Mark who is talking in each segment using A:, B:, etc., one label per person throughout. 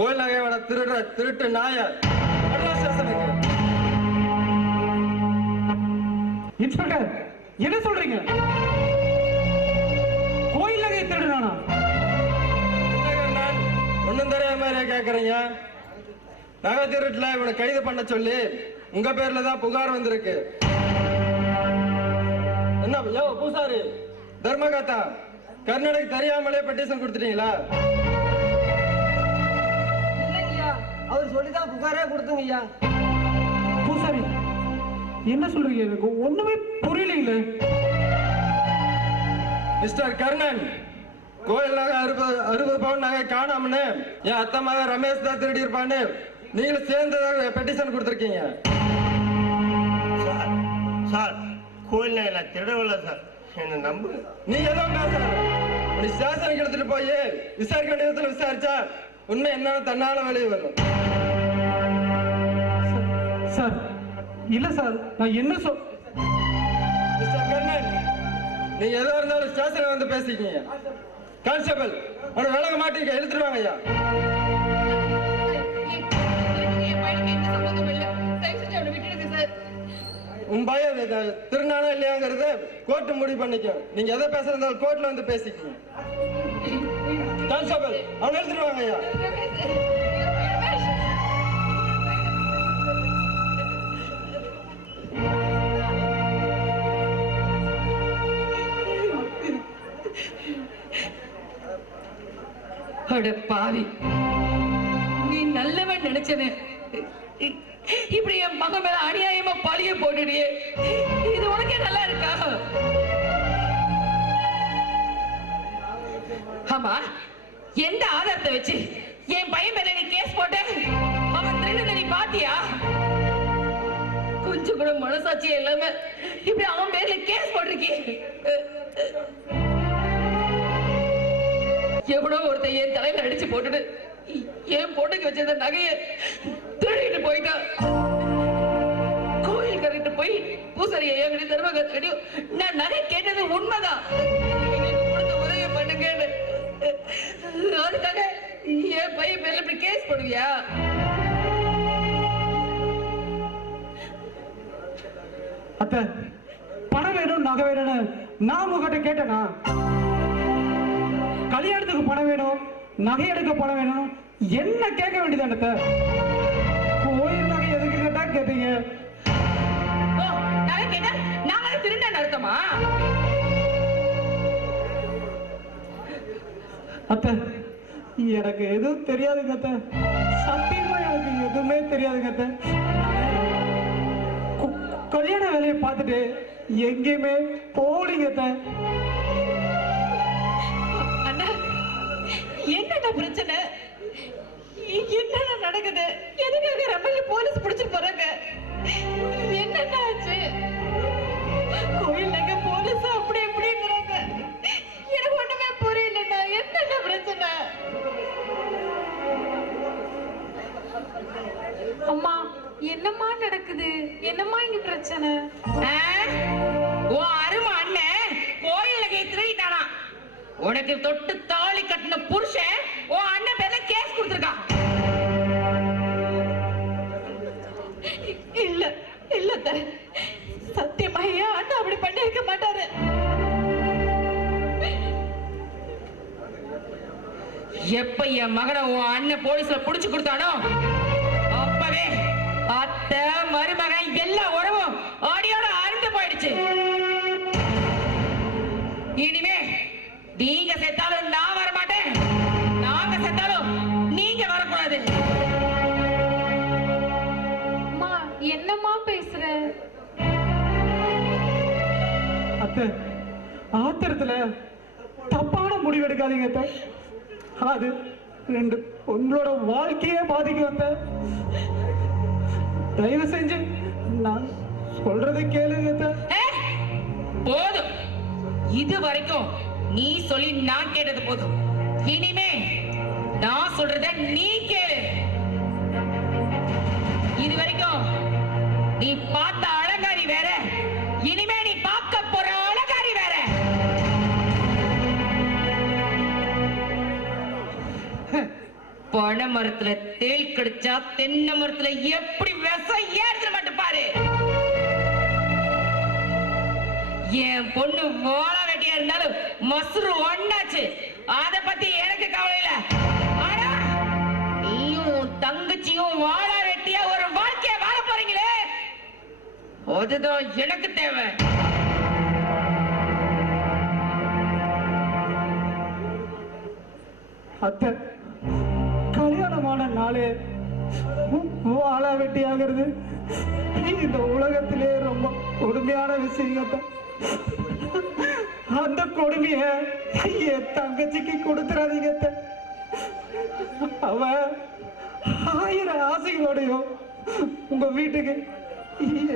A: கோயில் நகையோட திருடுற திருட்டு நாய
B: இன்ஸ்பெக்டர் என்ன சொல்றீங்க? கோயில் நகை திருடுறானா
A: ஒன்னும் தெரியாத மாதிரியா கேக்குறீங்க? நகை திருட்டுல இவனை கைது பண்ண சொல்லி உங்க பேர்ல தான் புகார் வந்திருக்கு. என்ன யோ பூசாரி தர்மகத்தா கர்நாடக தெரியாமலே பெட்டிஷன் கொடுத்துட்டீங்களா?
C: அவர் சொல்லிதான் புகாரே கொடுத்துங்கய்யா
B: பூசாரி என்ன சொல்றீங்க? எனக்கு ஒண்ணுமே புரியலைங்களே.
A: மிஸ்டர் கர்ணன் கோயில் நகை அறுபது அறுபது பவுன் நகை காணாமன்னு என் அத்தை மகன் ரமேஷ் தான் திருடி இருப்பான்னு நீங்களும் சேர்ந்து பெட்டிஷன் கொடுத்துருக்கீங்க.
D: சார் சார் கோயில் நகை நான் திருடவில்லை சார். என்னை நம்புங்க
A: நீ ஏதோ பேசுற நீ ஸ்டேஷனுக்கு எடுத்துட்டு போய் விசாரிக்க வேண்டிய இடத்துல விசாரிச்சா உண்மை என்னன்னு தன்னால வெளியே வரும்.
B: இல்ல சார் நான் என்ன சொல்
A: மிஸ்டர் நீ எதா இருந்தாலும் ஸ்டேஷன்ல வந்து பேசிக்கீங்க. கான்ஸ்டபிள் அவனை விலக மாட்டீங்க எழுத்துருவாங்க ஐயா. உன் பயம் திருநாளா இல்லையாங்கிறத இல்லையாங்கிறது கோர்ட்டு முடிவு பண்ணிக்கும் நீங்க எதை பேசுறதாலும் கோர்ட்ல வந்து பேசிக்கீங்க. கான்ஸ்டபிள் அவனை எழுத்துருவாங்க ஐயா.
E: அட பாவி. நீ நல்லவன் நினைச்சனே இப்படி என் மகன் மேல அநியாயமா பழிய போட்டுடியே இது உனக்கே நல்லா இருக்கா? ஆமா எந்த ஆதாரத்தை வச்சு என் பையன் மேல நீ கேஸ் போட்ட? அவன் திருடுனதை நீ பாத்தியா? கொஞ்சம் கூட மனசாட்சியே இல்லாம இப்படி அவன் பேர்ல கேஸ் போட்டிருக்கேன் எவனோ ஒருத்தன் என் தலையில அடிச்சு போட்டுட்டு என் பொண்ணுக்கு வச்சிருந்த நகைய திருடிட்டு போயிட்டான். கோயில் கரெக்ட் போய் பூசாரி என்கிட்ட தருவாங்க தெரியும் நான் நகை கேட்டது உண்மைதான். கொடுத்த உதவி பண்ணுங்க அதுக்காக என் பையன் மேல இப்படி கேஸ் போடுவியா?
B: அத்த பணம் வேணும் நகை வேணும்னு நான் உங்ககிட்ட கேட்டேனா? கல்யாணத்துக்கு பணம் வேணும் நகை எடுக்க பணம் வேணும் என்ன கேட்க வேண்டியதான அத்தை? கோயில் நகை எதுக்கு கேட்டா கேட்டீங்க.
E: ஓ, நகை கேட்டா நாங்களே திருடன் அர்த்தமா?
B: அத்தை எனக்கு எதுவும் தெரியாதுங்க அத்தை. சத்தியமா எனக்கு எதுவுமே தெரியாதுங்க அத்தை. கல்யாண வேலையை பார்த்துட்டு எங்கேயுமே போலீங்க அத்தை.
E: பிரச்சனை. என்னடா நடக்குது? எதுக்காக ரமேஷ் போலீஸ் பிடிச்சு போறாங்க? என்னடா ஆச்சு? கோயில்ல போலீஸ் அப்படி இப்படிங்கிறாங்க. எனக்கு ஒண்ணுமே புரியலண்ணா. என்னடா பிரச்சனை?
F: அம்மா என்னம்மா நடக்குது? என்னம்மா இங்க பிரச்சனை?
E: ஆ? உன் அருமை அண்ணன் கோயில் நகையை திருடிட்டானா? உனக்கு தொட்டு தாலி கட்டின புருஷன் உன் அண்ணன் பேர்ல கேஸ் கொடுத்துருக்கான். இல்ல இல்ல அத்தை. சத்தியமா என் அண்ணன் அப்படி பண்ணிருக்க மாட்டாரு. எப்ப என் மகனை உன் அண்ணன் போலீஸ்ல புடிச்சு கொடுத்தானோ அப்பவே அத்தை மருமகன் எல்லா உறவும் ஆடியோட அறுந்து போயிடுச்சு. இனிமே நீங்க
F: சேர்த்த
B: அத்தை ஆத்திரத்துல தப்பான முடிவு எடுக்காதீங்க அத்தை. அது ரெண்டு உங்களோட வாழ்க்கையே பாதிக்கும் அத்தை. தயவு செஞ்சு நான் சொல்றதை கேளுங்க அத்தை.
E: போதும். இது வரைக்கும் நீ சொல்லி நான் கேட்டது போதும். இனிமே நான் சொல்றத நீ கே பனை மரத்துல தேள் கிடைச்சா தென்னை மரத்துல எப்படி விஷம் ஏறுது மட்டும் பாரு. என் பொண்ணு ஓல வெட்டியா இருந்தாலும் மசுறு ஒண்ணாச்சு. அத பத்தி எனக்கு கவலை இல்ல. நீயும் தங்கச்சியும் வாழா வெட்டியா ஒரு வாழ்க்கைய வாழ போறீங்களே? அதுதான் எனக்கு தேவை.
B: அத்தை நாளே வாழ வெட்டி ஆகிறது இந்த உலகத்திலே ரொம்ப கொடுமையான விஷயம் அந்த கொடுமைய என் தங்கச்சிக்கு கொடுத்துறாதீங்க அவ ஆயிரம் ஆசைகளோடையும் உங்க வீட்டுக்கு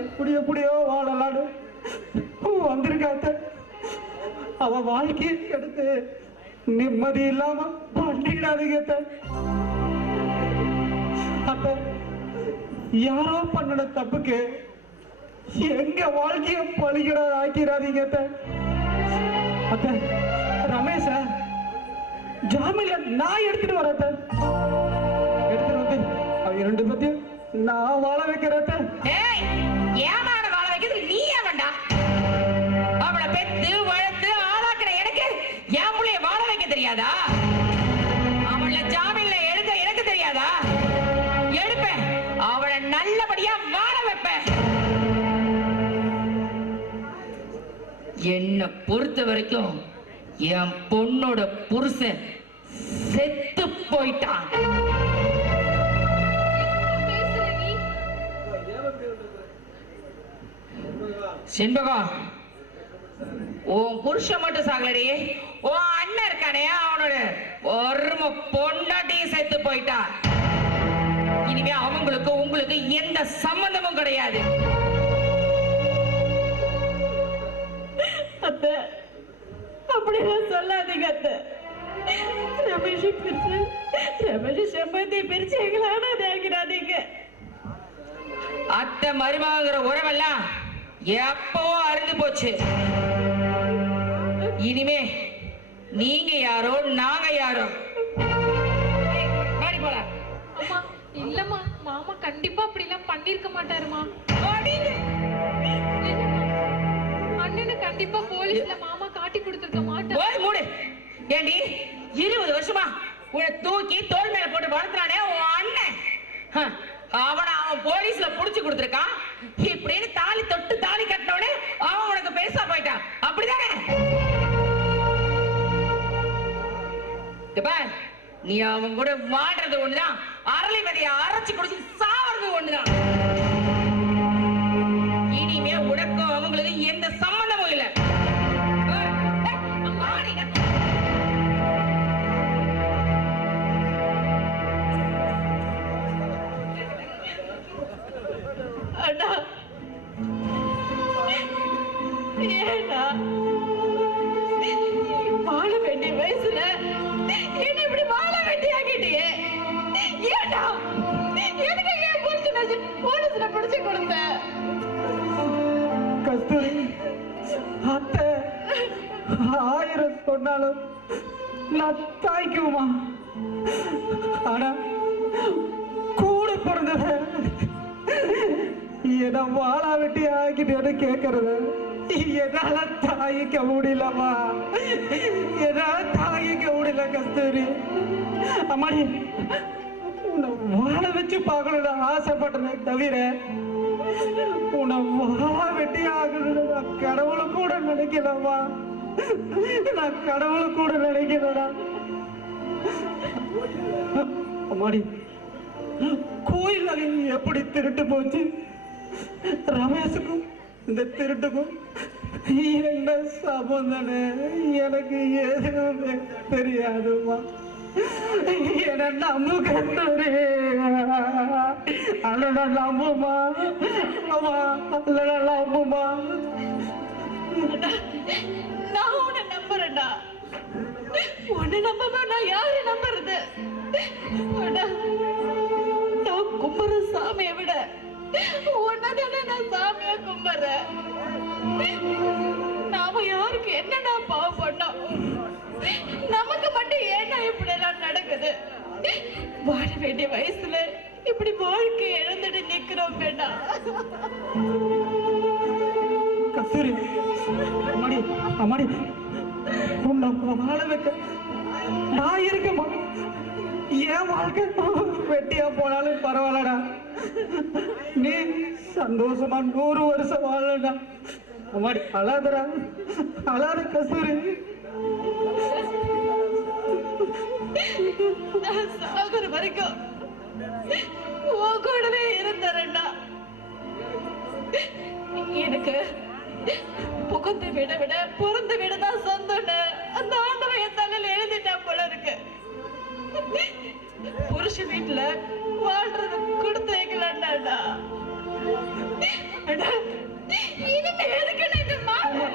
B: எப்படி எப்படியோ வாழலான்னு வந்திருக்காத்த அவ வாழ்க்கையை எடுத்து நிம்மதி இல்லாம பண்ணிடாதீங்க யாரோ பண்ணின தப்புக்கு எங்க வாழ்க்கைய பழிகிற ஆக்கிறாதீங்க அத்தை. ரமேஷ ஜாமீன்ல நான் எடுத்துட்டு வரேன் எடுத்துட்டு வந்து அவங்க ரெண்டு பத்தியும் நான் வாழ வைக்கிறேன் அத்தை.
E: ஏமான வாழ வைக்கிறது நீ ஏவன்டா அவளை பெத்து வளர்த்து ஆளாக்குற எனக்கு என் பிள்ளைய வாழ வைக்க தெரியாதா அவளை ஜாமீன் என்னை பொறுத்த வரைக்கும் என் பொண்ணோட புருஷன் செத்து போயிட்டான். செண்பகா உன் புருஷன் மட்டும் சாகலடி. உன் அண்ணன் இருக்கானே அவனோட ஒரு பொண்டாட்டியும் செத்து போயிட்டா. இனிமே அவங்களுக்கு உங்களுக்கு எந்த சம்பந்தமும் கிடையாது.
G: அத்த. அப்படின்னு சொல்லாதீங்க அத்த. ரமேஷ் பிரிச்சு ரமேஷ் செம்பந்தி பிரிச்சு எங்களான ஆகிறாதீங்க
E: அத்தை மருமகிற உறவெல்லாம் எப்பவோ அறுந்து போச்சு. இனிமே நீங்க யாரோ நாங்க யாரோ
F: மாமா காட்டி கொடுத்துருக்க
E: மூடு. ஏண்டி இருபது வருஷமா உன்னை தூக்கி தோல் மேல போட்டு வளர்த்துறானே உன் அண்ணன். அவனை அவன் போலீஸ்ல புடிச்சு கொடுத்துருக்கான். இப்படின்னு தாலி தொட்டு தாலி கட்டினவனே அவன் உனக்கு பேசா போயிட்டான். அப்படிதானே? நீ அவன் கூட மாடுறது ஒண்ணுதான். அரளி அரைச்சு குடிச்சு சாவறது ஒண்ணுதான்.
B: ஆயிரம் சொன்னாலும் நான் தாய்க்குமா ஆனா கூட பிறந்தத என்ன வாழா வெட்டி ஆக்கிட்டு கேட்கறது என்னால தாயிக்க முடியலம்மா. என்னால தாயிக்க முடியல கஸ்தூரி. அம்மாடி உன்னை வாழ வச்சு பார்க்கணும்னு ஆசைப்பட்டதை தவிர உன்னை வாழ வெட்டி ஆகணும்னு கடவுளை கூட நினைக்கலம்மா. நான் கடவுளை கூட நினைக்கலடா. அம்மாடி கோயில் எப்படி திருட்டு போச்சு? ரமேஷுக்கும் இந்த திருட்டுக்கும் என்ன சம்பந்தனே எனக்கு எதுவுமே தெரியாதுமா என்ன நம்பு கத்தரே அண்ணனை நம்புமா அம்மா நம்புமா
G: நான் உன்னை நம்புறேன்டா. உன்னை நம்பாம நான் யாரை நம்புறது? அண்ணா, நான் கும்புற சாமியை விட உன்னதானே நான் சாமியா கும்பிடுறேன் நாம யாருக்கு என்னடா பாவம் பண்ணோம்? நமக்கு மட்டும் ஏன்டா இப்படி எல்லாம் நடக்குது? வாழ வேண்டிய வயசுல இப்படி வாழ்க்கை இழந்துட்டு நிக்கிறோம் வேண்டாம்
B: அம்மாடி அம்மாடி உன்னை வாழ வைக்க நான் இருக்கேம்மா என் வாழ்க்கை வெட்டியா போனாலும் பரவாயில்லடா. நீ சந்தோஷமா நூறு வருஷம் வாழடா அம்மாடி அழாதடா. அழாத
G: கசூரி சாகுற வரைக்கும் உன் கூடவே இருந்தேன்டா. எனக்கு பொருந்து விட விட புரிந்து விட தான் சொந்தம்னு அந்த ஆண்டவன் என் தலையில எழுதிட்டான் போல இருக்கு. புருஷ வீட்டுல வாழ்றது கொடுத்து வைக்கலாம்டா இதுக்கு எதுக்கு நான் இந்த மாலை?